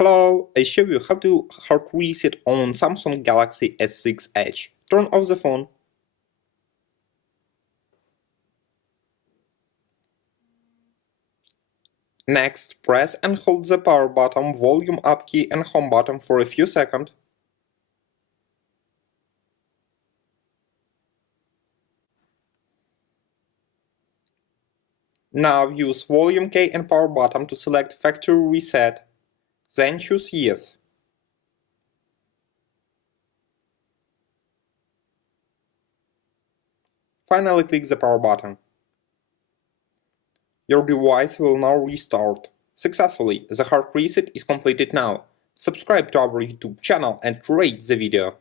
Hello, I show you how to hard reset on Samsung Galaxy S6 Edge. Turn off the phone. Next, press and hold the power button, volume up key and home button for a few seconds. Now use volume key and power button to select factory reset. Then choose yes. Finally click the power button. Your device will now restart. Successfully, the hard reset is completed now. Subscribe to our YouTube channel and rate the video.